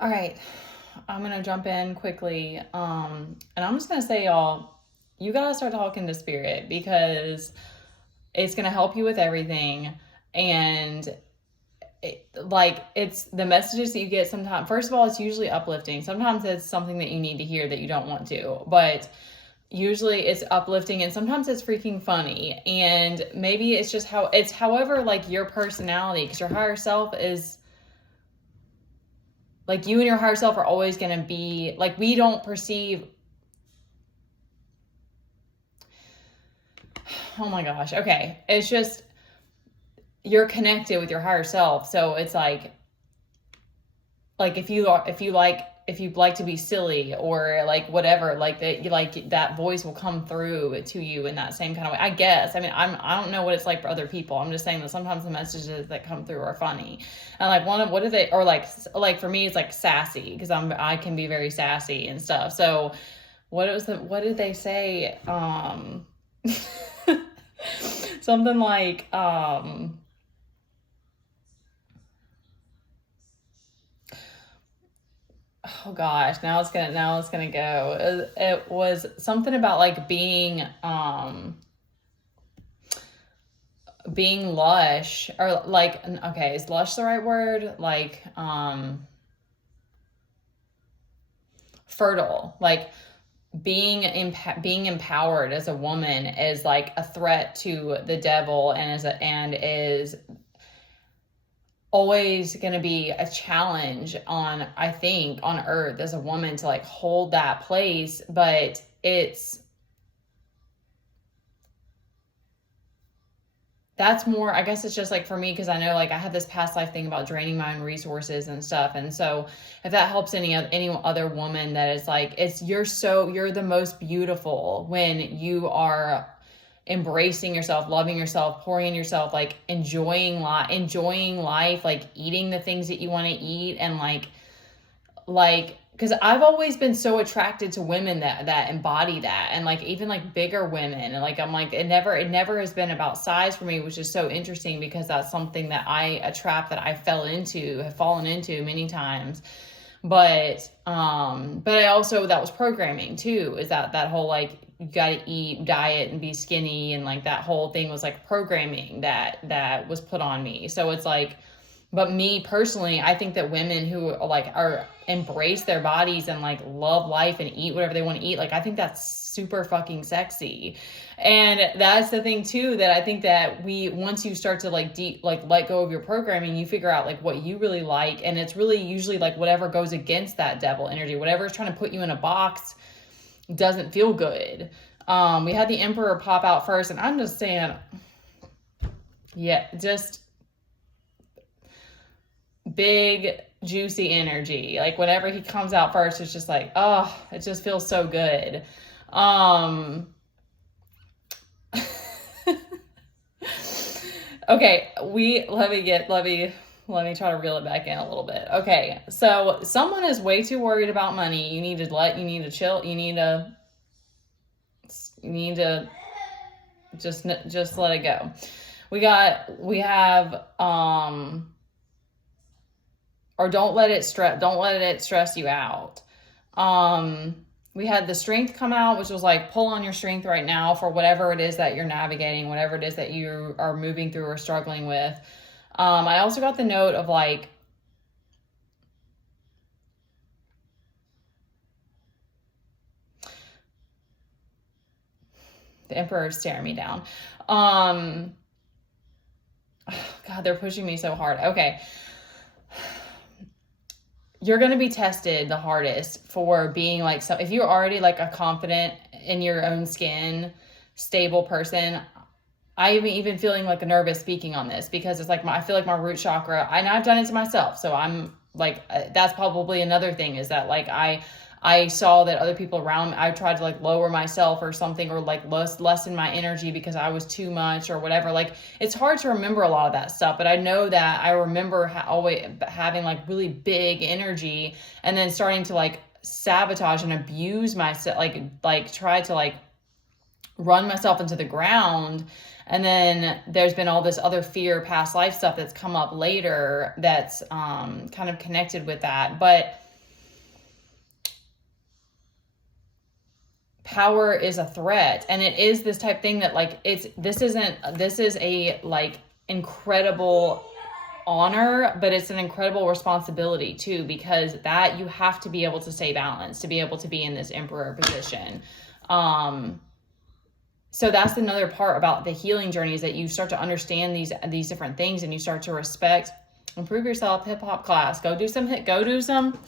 All right, I'm gonna jump in quickly. And I'm just gonna say, y'all, you gotta start talking to spirit because it's gonna help you with everything. And it's the messages that you get sometimes. First of all, it's usually uplifting. Sometimes it's something that you need to hear that you don't want to, but usually it's uplifting, and sometimes it's freaking funny. And maybe it's just how it's, however, like your personality, because your higher self is like, you and your higher self are always going to be like, we don't perceive. Oh my gosh. Okay. It's just, you're connected with your higher self. So it's like if you like to be silly or like whatever, like that, you like that voice will come through to you in that same kind of way, I guess. I mean, I don't know what it's like for other people. I'm just saying that sometimes the messages that come through are funny. And like, one of what are they, or like for me it's like sassy, because I can be very sassy and stuff. So what did they say? Something like oh gosh, now it's gonna go. It was something about like being lush, or like, okay, is lush the right word? Like fertile, like being empowered as a woman is like a threat to the devil, and is always going to be a challenge on, I think, on earth as a woman to like hold that place. But that's more, I guess it's just like for me, because I know like I had this past life thing about draining my own resources and stuff. And so if that helps any other woman, that is like, you're the most beautiful when you are embracing yourself, loving yourself, pouring in yourself, like enjoying life, like eating the things that you want to eat. And like because I've always been so attracted to women that embody that, and like even like bigger women. And like, I'm like, it never has been about size for me, which is so interesting, because that's something that a trap that I have fallen into many times. But I also, that was programming too, is that whole like, you got to eat, diet, and be skinny, and like that whole thing was like programming that was put on me. So it's like, but me personally, I think that women who are embrace their bodies and like love life and eat whatever they want to eat, like I think that's super fucking sexy. And that's the thing too, that I think that once you start to like let go of your programming, you figure out like what you really like. And it's really usually like whatever goes against that devil energy, whatever is trying to put you in a box, doesn't feel good. We had the Emperor pop out first, and I'm just saying, yeah, just big juicy energy. Like whenever he comes out first, it's just like, oh, it just feels so good. Um okay, let me try to reel it back in a little bit. Okay, so someone is way too worried about money. You need to chill. You need to just let it go. We have or don't let it stress you out. We had the strength come out, which was like, pull on your strength right now for whatever it is that you're navigating, whatever it is that you are moving through or struggling with. I also got the note of like, the Emperor is staring me down. Oh God, they're pushing me so hard. Okay. You're going to be tested the hardest for being like, so if you're already like a confident in your own skin, stable person. I even feeling like a nervous speaking on this, because it's like I feel like my root chakra, and I've done it to myself. So I'm like, that's probably another thing, is that like I saw that other people around me, I tried to like lower myself or something, or like lessen my energy because I was too much or whatever. Like, it's hard to remember a lot of that stuff, but I know that I remember always having like really big energy, and then starting to like sabotage and abuse myself, like try to like run myself into the ground. And then there's been all this other past life stuff that's come up later that's kind of connected with that. But power is a threat, and it is this type thing that like this is a like incredible honor, but it's an incredible responsibility too, because that you have to be able to stay balanced to be able to be in this emperor position. So that's another part about the healing journey, is that you start to understand these different things, and you start to respect. Improve yourself. Hip hop class. Go do some.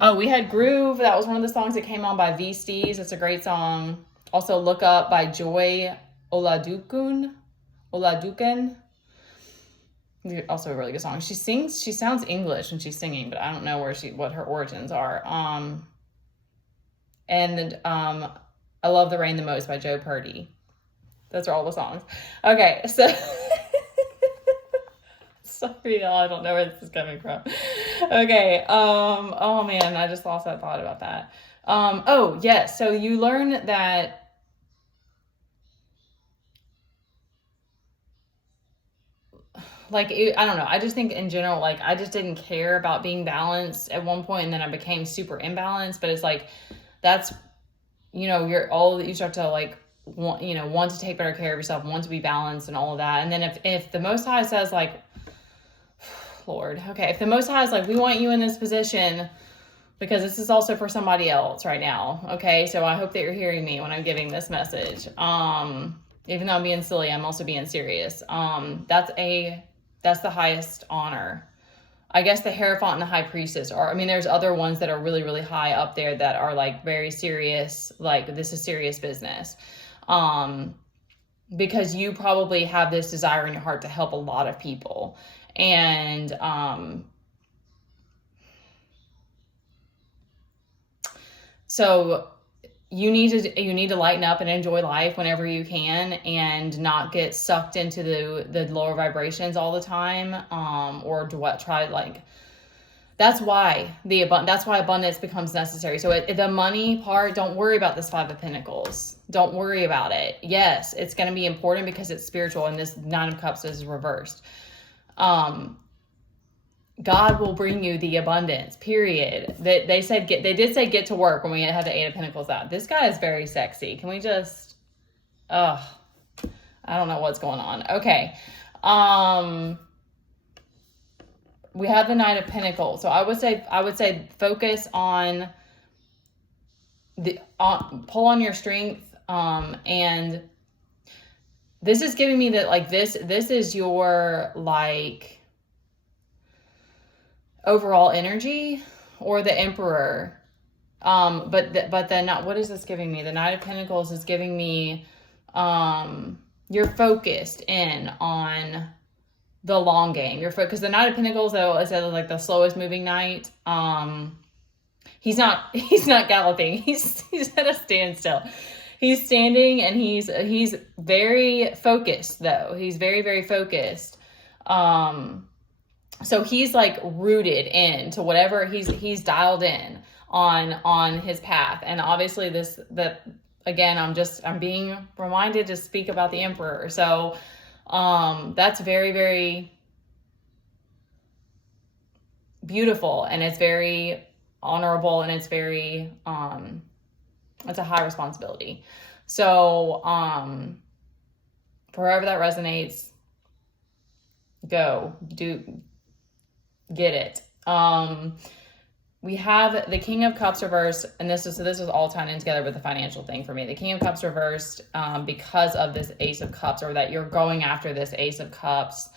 Oh, we had Groove. That was one of the songs that came on by V-Steez. It's a great song. Also, Look Up by Joy Oladokun. Also a really good song. She sounds English when she's singing, but I don't know what her origins are. I Love the Rain the Most by Joe Purdy. Those are all the songs. Okay, so sorry, y'all, I don't know where this is coming from. Okay, oh man, I just lost that thought about that. Oh yes, so you learn that like I don't know, I just think in general, like I just didn't care about being balanced at one point, and then I became super imbalanced. But it's like that's, you know, you start to like want to take better care of yourself, want to be balanced and all of that. And then if the Most High says like, Lord, okay, if the Most High is like, we want you in this position because this is also for somebody else right now, okay? So I hope that you're hearing me when I'm giving this message. Even though I'm being silly, I'm also being serious. That's the highest honor. I guess the Hierophant and the High Priestess are, I mean, there's other ones that are really, really high up there that are like very serious, like this is serious business. Because you probably have this desire in your heart to help a lot of people. And so you need to lighten up and enjoy life whenever you can, and not get sucked into the lower vibrations all the time, or try like, that's why abundance becomes necessary. So the money part, don't worry about this Five of Pentacles. Don't worry about it. Yes, it's going to be important because it's spiritual, and this Nine of Cups is reversed. God will bring you the abundance, period. They did say get to work when we had the Eight of Pentacles out. This guy is very sexy. Can we just, I don't know what's going on. Okay. We have the Knight of Pentacles. So I would say focus on pull on your strength. And this is giving me that, like, this is your, like, overall energy, or the Emperor. But then not, what is this giving me? The Knight of Pentacles is giving me, you're focused in on the long game. Because the Knight of Pentacles, though, is like the slowest moving knight. He's not galloping. He's at a standstill. He's standing, and he's very focused, though. He's very, very focused. So he's like rooted into whatever he's dialed in on his path. And obviously again, I'm being reminded to speak about the Emperor. So, that's very, very beautiful, and it's very honorable, and it's very, it's a high responsibility. So, wherever that resonates, get it. We have the King of Cups reversed, and this is all tying in together with the financial thing for me. The King of Cups reversed, because of this Ace of Cups, or that you're going after this Ace of Cups.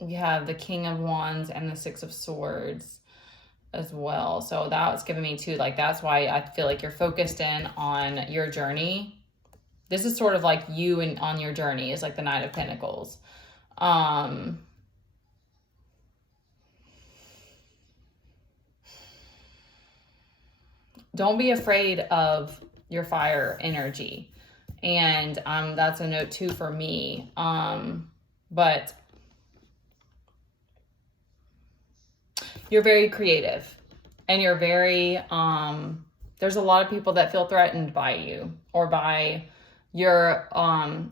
We have the King of Wands and the Six of Swords as well. So that's giving me too, like, that's why I feel like you're focused in on your journey. This is sort of like you and on your journey is like the Knight of Pentacles. Don't be afraid of your fire energy. And that's a note too for me. But you're very creative, and you're very, there's a lot of people that feel threatened by you, or by You're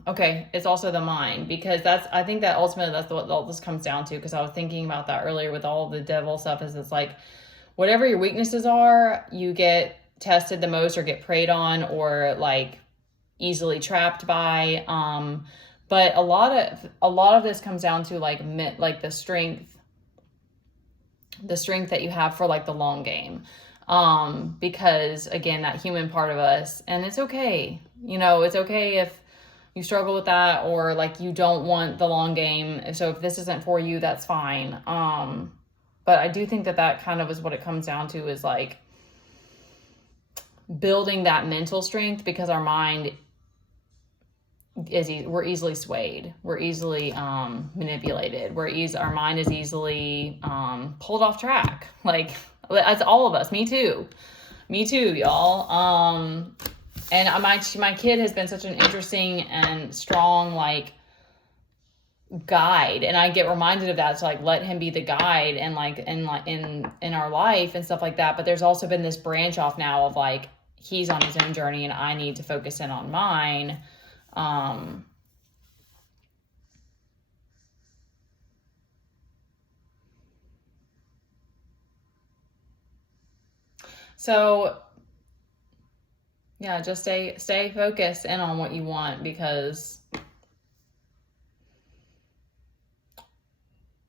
okay, it's also the mind, because I think that ultimately that's what all this comes down to, because I was thinking about that earlier with all the devil stuff. Is it's like whatever your weaknesses are, you get tested the most or get preyed on or like easily trapped by. But a lot of this comes down to like the strength that you have for like the long game. Because again, that human part of us, and it's okay. It's okay if you struggle with that, or like you don't want the long game. So if this isn't for you, that's fine. But I do think that kind of is what it comes down to, is like building that mental strength, because our mind we're easily swayed, we're easily manipulated, our mind is easily pulled off track. Like that's all of us. Me too, y'all. And my kid has been such an interesting and strong like guide, and I get reminded of that to like let him be the guide and like in our life and stuff like that. But there's also been this branch off now of like he's on his own journey and I need to focus in on mine. So yeah, just stay focused in on what you want, because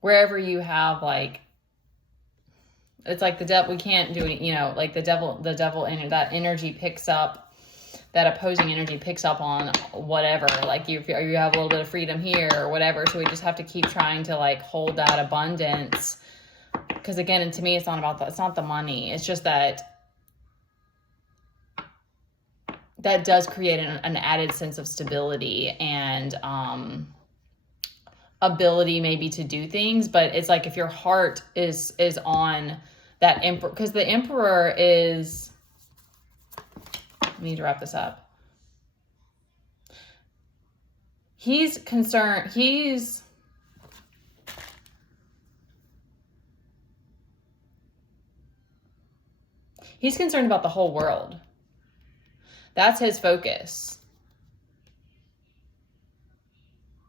wherever you have like, it's like the devil, we can't do it, like the devil that energy picks up, that opposing energy picks up on whatever, like you have a little bit of freedom here or whatever. So we just have to keep trying to like hold that abundance, because again, and to me, it's not about that. It's not the money. It's just that does create an added sense of stability and ability maybe to do things. But it's like if your heart is on that emperor, because the emperor is, I need to wrap this up. He's concerned. He's concerned about the whole world. That's his focus.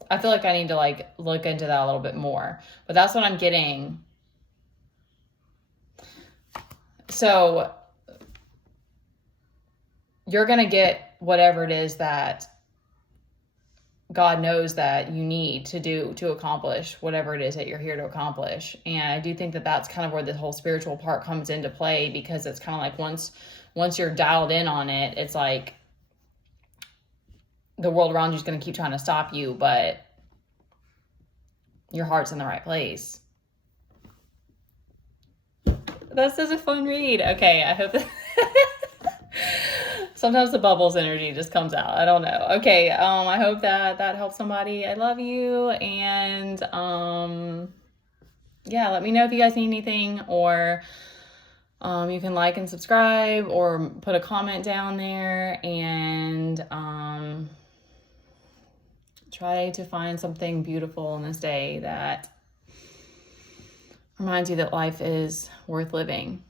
I feel like I need to like look into that a little bit more, but that's what I'm getting. So you're going to get whatever it is that God knows that you need to do to accomplish whatever it is that you're here to accomplish. And I do think that that's kind of where the whole spiritual part comes into play, because it's kind of like once you're dialed in on it, it's like the world around you is going to keep trying to stop you, but your heart's in the right place. That's such a fun read. Okay, I hope that sometimes the bubbles energy just comes out. I don't know. Okay, I hope that helps somebody. I love you, and yeah, let me know if you guys need anything, or you can like and subscribe or put a comment down there, and try to find something beautiful in this day that reminds you that life is worth living.